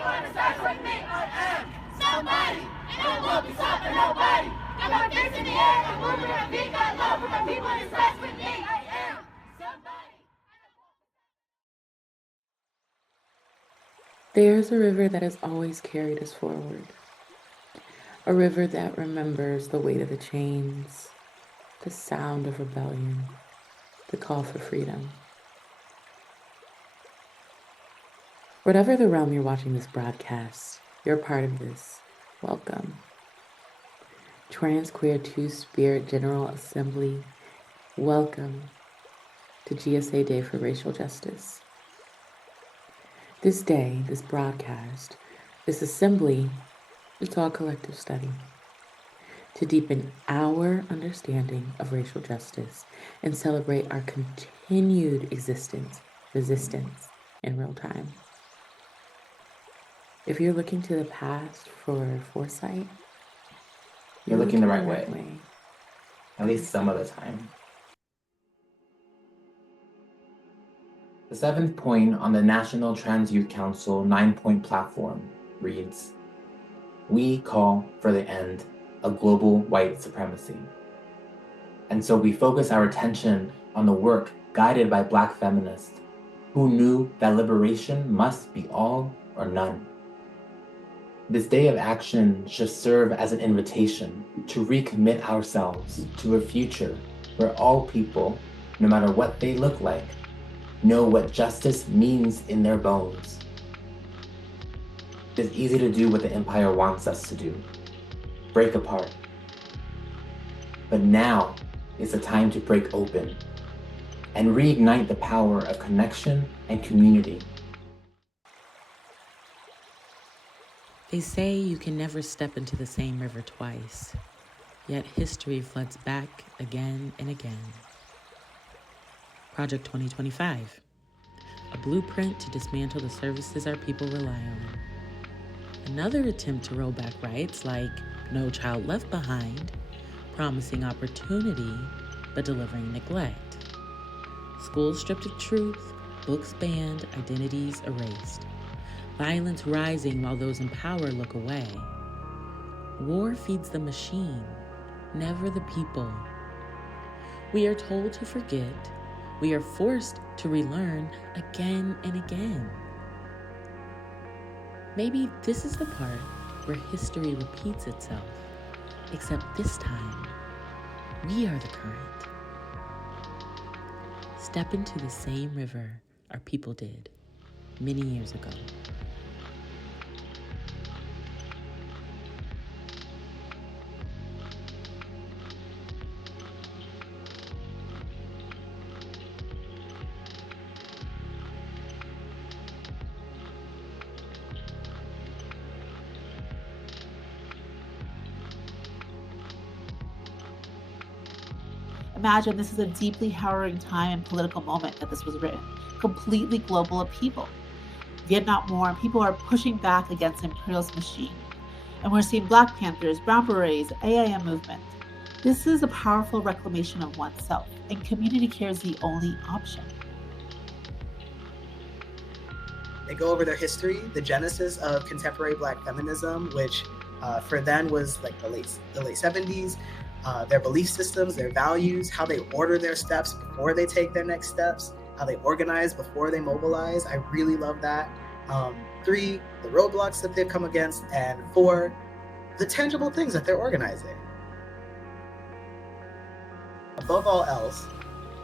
people intersect with me. I am somebody, and I won't be stopped for nobody. Got my face in the air, I'm moving my feet, got love for my people intersect with me. I am somebody. There's a river that has always carried us forward. A river that remembers the weight of the chains, the sound of rebellion, the call for freedom. Whatever the realm you're watching this broadcast, you're part of this. Welcome. Trans Queer Two-Spirit General Assembly, welcome to GSA Day for Racial Justice. This day, this broadcast, this assembly, it's all collective study to deepen our understanding of racial justice and celebrate our continued resistance in real time. If you're looking to the past for foresight, you're looking the right way. At least some of the time. The 7th point on the National Trans Youth Council 9-point platform reads, "We call for the end of global white supremacy." And so we focus our attention on the work guided by Black feminists who knew that liberation must be all or none. This day of action should serve as an invitation to recommit ourselves to a future where all people, no matter what they look like, know what justice means in their bones. It's easy to do what the empire wants us to do, break apart. But now is the time to break open and reignite the power of connection and community. They say you can never step into the same river twice, yet history floods back again and again. Project 2025, a blueprint to dismantle the services our people rely on. Another attempt to roll back rights like No Child Left Behind, promising opportunity but delivering neglect. Schools stripped of truth, books banned, identities erased. Violence rising while those in power look away. War feeds the machine, never the people. We are told to forget. We are forced to relearn again and again. Maybe this is the part where history repeats itself, except this time, we are the current. Step into the same river our people did many years ago. Imagine this is a deeply harrowing time and political moment that this was written. Completely global upheaval. Vietnam War, people are pushing back against the imperialist machine. And we're seeing Black Panthers, Brown Berets, AIM movement. This is a powerful reclamation of oneself, and community care is the only option. They go over their history, the genesis of contemporary Black feminism, which for them was like the late 70s. Their belief systems, their values, how they order their steps before they take their next steps, how they organize before they mobilize. I really love that. 3, the roadblocks that they've come against, and 4, the tangible things that they're organizing. Above all else,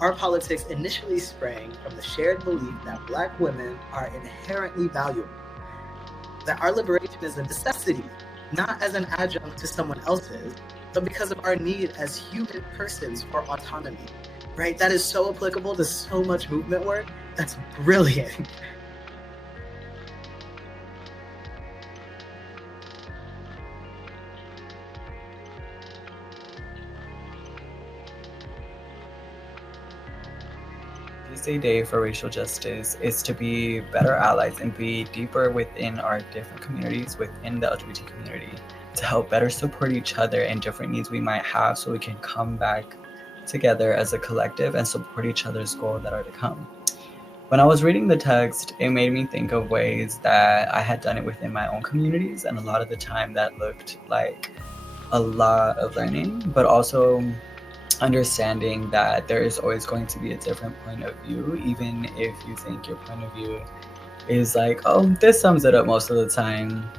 our politics initially sprang from the shared belief that Black women are inherently valuable, that our liberation is a necessity, not as an adjunct to someone else's, but because of our need as human persons for autonomy, right? That is so applicable to so much movement work. That's brilliant. GSA Day for Racial Justice is to be better allies and be deeper within our different communities, within the LGBT community, to help better support each other in different needs we might have so we can come back together as a collective and support each other's goals that are to come. When I was reading the text, it made me think of ways that I had done it within my own communities, and a lot of the time that looked like a lot of learning, but also understanding that there is always going to be a different point of view, even if you think your point of view is like, oh, this sums it up most of the time.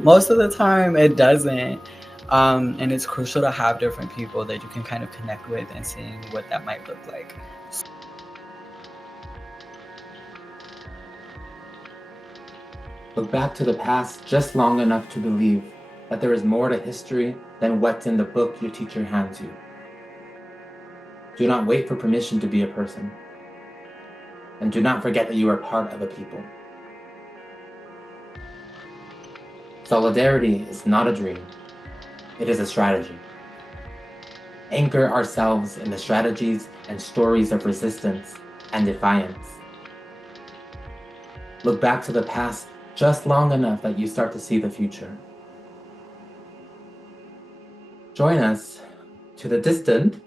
Most of the time, it doesn't. And it's crucial to have different people that you can kind of connect with and seeing what that might look like. Look back to the past just long enough to believe that there is more to history than what's in the book your teacher hands you. Do not wait for permission to be a person. And do not forget that you are part of a people. Solidarity is not a dream. It is a strategy. Anchor ourselves in the strategies and stories of resistance and defiance. Look back to the past just long enough that you start to see the future. Join us to the distant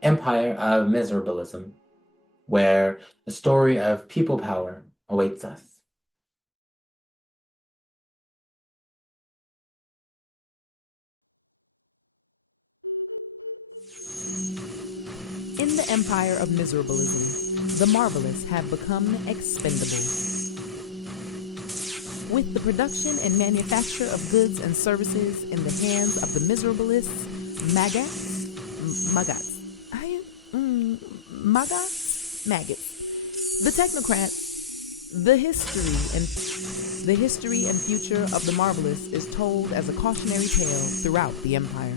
empire of miserabilism, where the story of people power awaits us. In the empire of miserabilism, the marvelous have become expendable. With the production and manufacture of goods and services in the hands of the miserabilists, maggots, the technocrats, the history and future of the marvelous is told as a cautionary tale throughout the empire.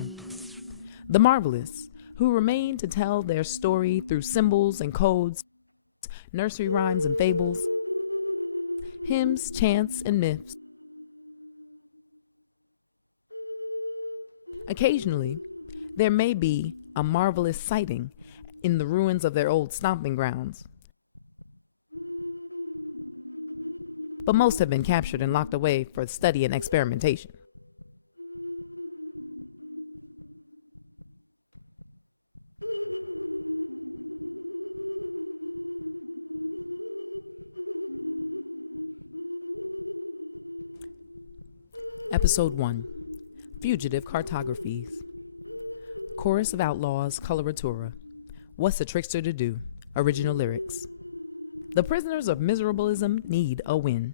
The marvelous, who remain to tell their story through symbols and codes, nursery rhymes and fables, hymns, chants, and myths. Occasionally, there may be a marvelous sighting in the ruins of their old stomping grounds, but most have been captured and locked away for study and experimentation. Episode 1. Fugitive Cartographies. Chorus of Outlaws, Coloratura. What's a Trickster to Do? Original lyrics. The prisoners of miserabilism need a win.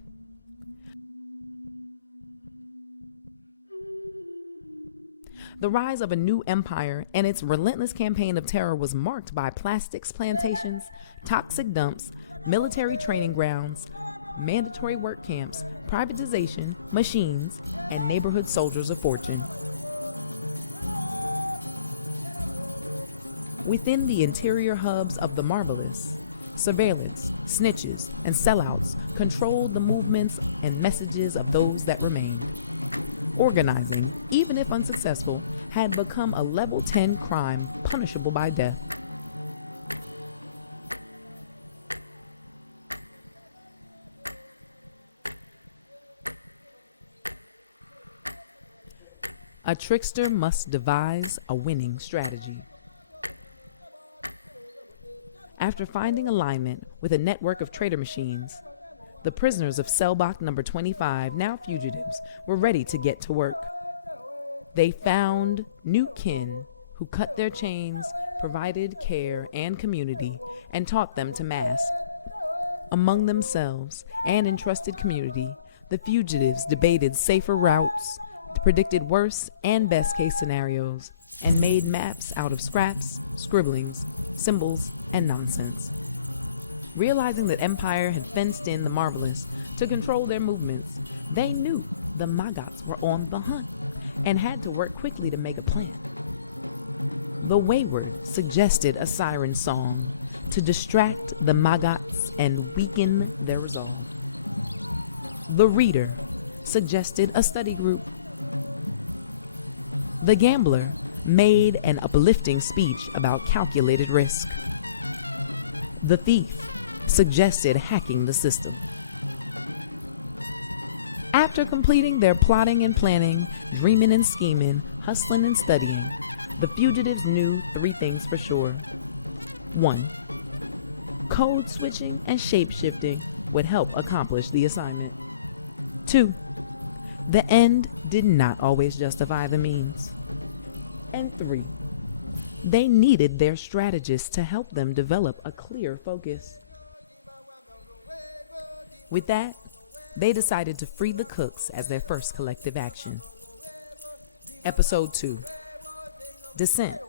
The rise of a new empire and its relentless campaign of terror was marked by plastics plantations, toxic dumps, military training grounds, mandatory work camps, privatization, machines, and neighborhood soldiers of fortune. Within the interior hubs of the marvelous, surveillance, snitches, and sellouts controlled the movements and messages of those that remained. Organizing, even if unsuccessful, had become a level 10 crime punishable by death. A trickster must devise a winning strategy. After finding alignment with a network of traitor machines, the prisoners of cell block number 25, now fugitives, were ready to get to work. They found new kin who cut their chains, provided care and community, and taught them to mask. Among themselves and in trusted community, the fugitives debated safer routes, predicted worst and best case scenarios, and made maps out of scraps, scribblings, symbols, and nonsense. Realizing that Empire had fenced in the marvelous to control their movements, they knew the maggots were on the hunt and had to work quickly to make a plan. The wayward suggested a siren song to distract the maggots and weaken their resolve. The reader suggested a study group. The gambler made an uplifting speech about calculated risk. The thief suggested hacking the system. After completing their plotting and planning, dreaming and scheming, hustling and studying, the fugitives knew 3 things for sure. 1. Code switching and shape-shifting would help accomplish the assignment. 2. The end did not always justify the means. And 3. They needed their strategists to help them develop a clear focus. With that, they decided to free the cooks as their first collective action. Episode 2. Descent.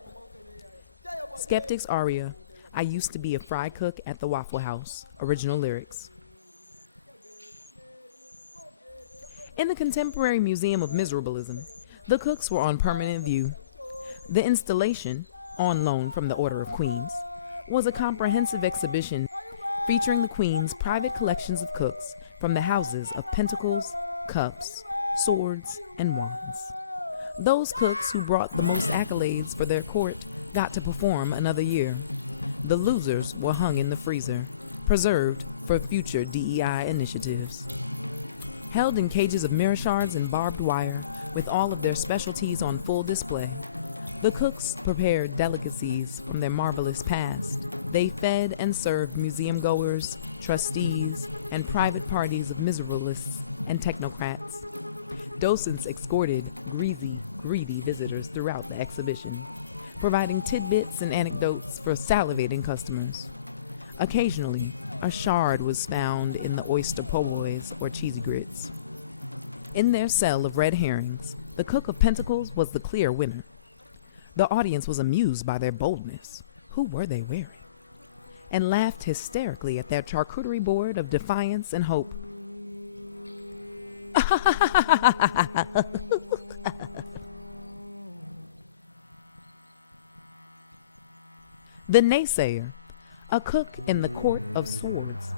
Skeptic's aria, I used to be a fry cook at the Waffle House. Original lyrics. In the Contemporary Museum of Miserabilism, the cooks were on permanent view. The installation, on loan from the Order of Queens, was a comprehensive exhibition featuring the Queen's private collections of cooks from the houses of pentacles, cups, swords, and wands. Those cooks who brought the most accolades for their court got to perform another year. The losers were hung in the freezer, preserved for future DEI initiatives. Held in cages of mirror shards and barbed wire, with all of their specialties on full display, the cooks prepared delicacies from their marvelous past. They fed and served museum goers, trustees, and private parties of miserabilists and technocrats. Docents escorted greasy, greedy visitors throughout the exhibition, providing tidbits and anecdotes for salivating customers. Occasionally, a shard was found in the oyster po' boys or cheesy grits. In their cell of red herrings, the Cook of Pentacles was the clear winner. The audience was amused by their boldness. Who were they wearing? And laughed hysterically at their charcuterie board of defiance and hope. The naysayer, a cook in the Court of Swords,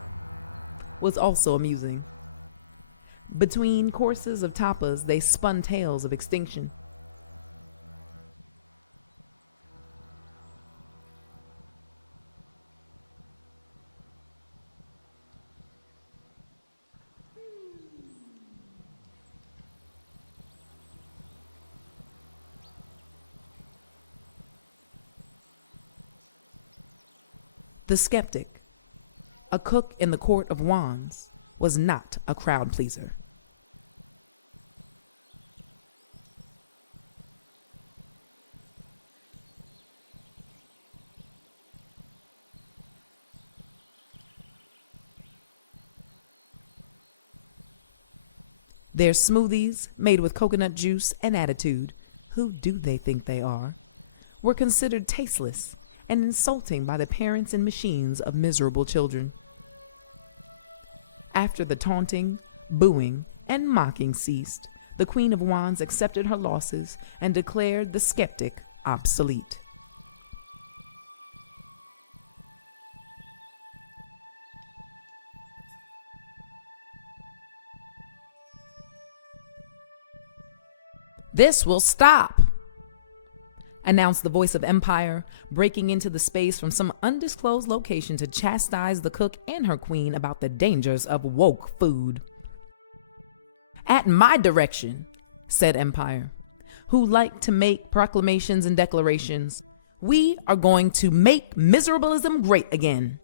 was also amusing. Between courses of tapas, they spun tales of extinction. The skeptic, a cook in the Court of Wands, was not a crowd pleaser. Their smoothies, made with coconut juice and attitude, who do they think they are, were considered tasteless and insulting by the parents and machines of miserable children. After the taunting, booing, and mocking ceased, the Queen of Wands accepted her losses and declared the skeptic obsolete. "This will stop," announced the voice of Empire, breaking into the space from some undisclosed location to chastise the cook and her queen about the dangers of woke food. "At my direction," said Empire, who liked to make proclamations and declarations, "we are going to make miserabilism great again."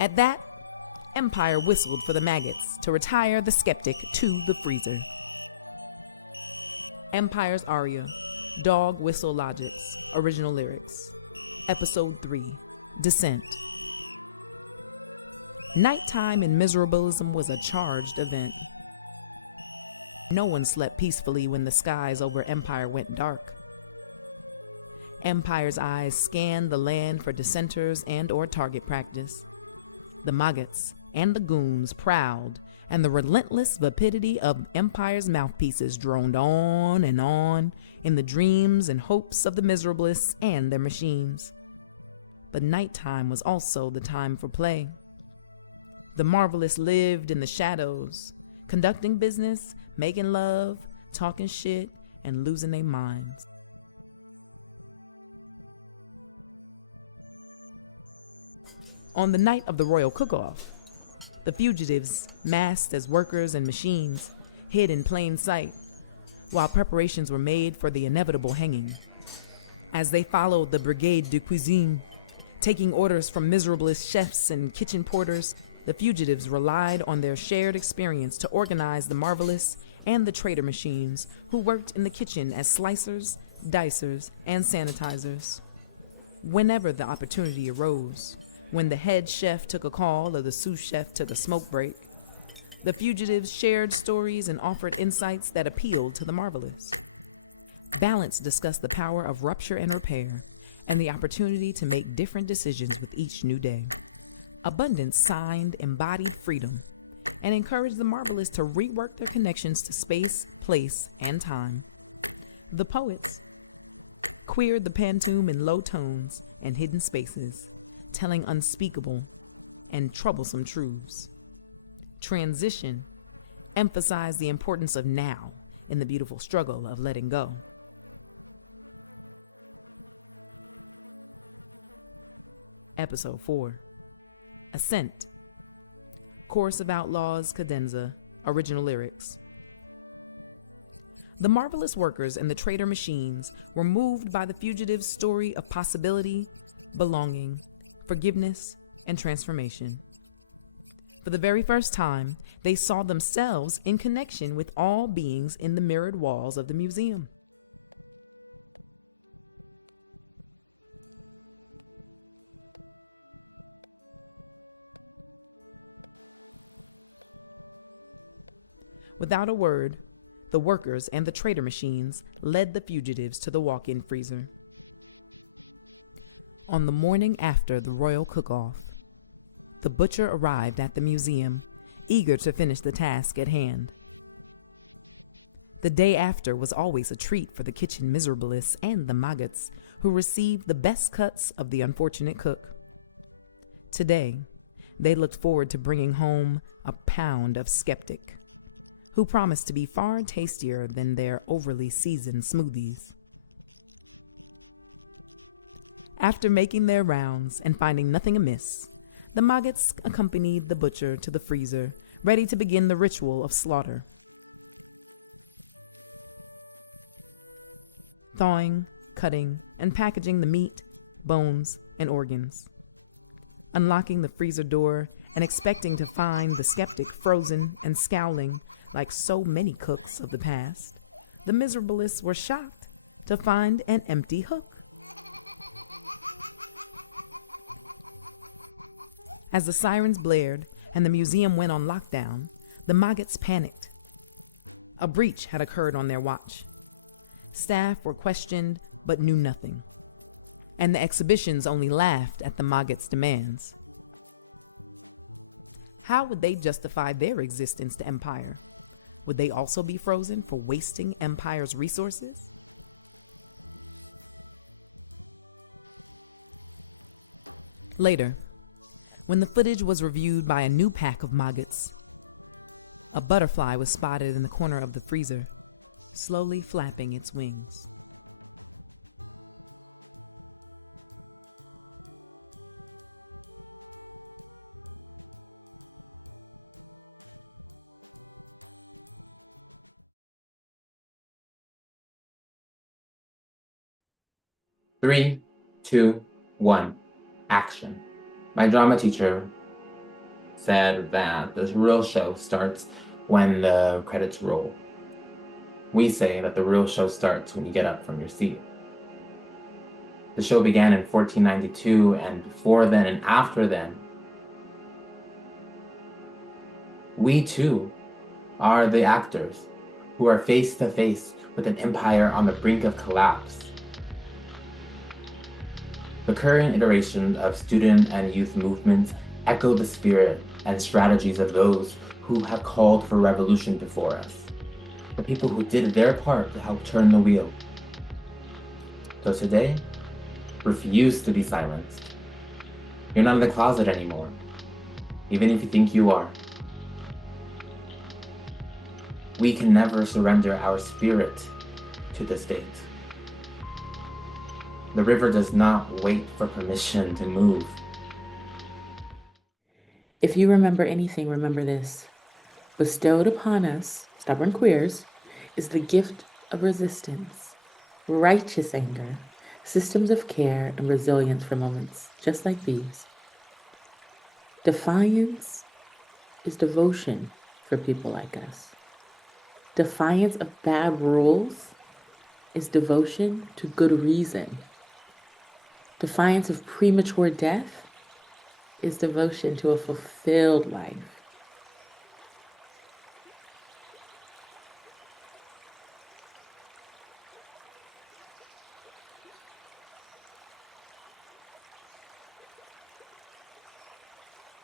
At that, Empire whistled for the maggots to retire the skeptic to the freezer. Empire's aria, Dog Whistle Logics, original lyrics. Episode 3, Descent. Nighttime in miserabilism was a charged event. No one slept peacefully when the skies over Empire went dark. Empire's eyes scanned the land for dissenters and or target practice. The maggots and the goons prowled, and the relentless vapidity of Empire's mouthpieces droned on in the dreams and hopes of the miserabilists and their machines. But nighttime was also the time for play. The marvelous lived in the shadows, conducting business, making love, talking shit, and losing their minds. On the night of the royal cook-off, the fugitives, masked as workers and machines, hid in plain sight, while preparations were made for the inevitable hanging. As they followed the brigade de cuisine, taking orders from miserablest chefs and kitchen porters, the fugitives relied on their shared experience to organize the marvelous and the traitor machines who worked in the kitchen as slicers, dicers, and sanitizers. Whenever the opportunity arose, when the head chef took a call or the sous chef took a smoke break, the fugitives shared stories and offered insights that appealed to the marvelous. Balance discussed the power of rupture and repair and the opportunity to make different decisions with each new day. Abundance signed embodied freedom and encouraged the marvelous to rework their connections to space, place, and time. The poets queered the pantoum in low tones and hidden spaces, telling unspeakable and troublesome truths. Transition emphasized the importance of now in the beautiful struggle of letting go. Episode 4. Ascent. Chorus of Outlaws, cadenza, original lyrics. The marvelous workers and the traitor machines were moved by the fugitives' story of possibility, belonging, forgiveness, and transformation. For the very first time, they saw themselves in connection with all beings in the mirrored walls of the museum. Without a word, the workers and the traitor machines led the fugitives to the walk-in freezer. On the morning after the royal cook-off, the butcher arrived at the museum, eager to finish the task at hand. The day after was always a treat for the kitchen miserablists and the maggots who received the best cuts of the unfortunate cook. Today, they looked forward to bringing home a pound of skeptic, who promised to be far tastier than their overly seasoned smoothies. After making their rounds and finding nothing amiss, the maggots accompanied the butcher to the freezer, ready to begin the ritual of slaughter. Thawing, cutting, and packaging the meat, bones, and organs. Unlocking the freezer door and expecting to find the skeptic frozen and scowling like so many cooks of the past, the miserablists were shocked to find an empty hook. As the sirens blared and the museum went on lockdown, the maggots panicked. A breach had occurred on their watch. Staff were questioned but knew nothing, and the exhibitions only laughed at the maggots' demands. How would they justify their existence to Empire? Would they also be frozen for wasting Empire's resources? Later, when the footage was reviewed by a new pack of maggots, a butterfly was spotted in the corner of the freezer, slowly flapping its wings. Three, two, one, action. My drama teacher said that the real show starts when the credits roll. We say that the real show starts when you get up from your seat. The show began in 1492, and before then and after then, we too are the actors who are face to face with an empire on the brink of collapse. The current iteration of student and youth movements echo the spirit and strategies of those who have called for revolution before us, the people who did their part to help turn the wheel. So today, refuse to be silenced. You're not in the closet anymore, even if you think you are. We can never surrender our spirit to the state. The river does not wait for permission to move. If you remember anything, remember this. Bestowed upon us, stubborn queers, is the gift of resistance, righteous anger, systems of care, and resilience for moments just like these. Defiance is devotion for people like us. Defiance of bad rules is devotion to good reason. Defiance of premature death is devotion to a fulfilled life.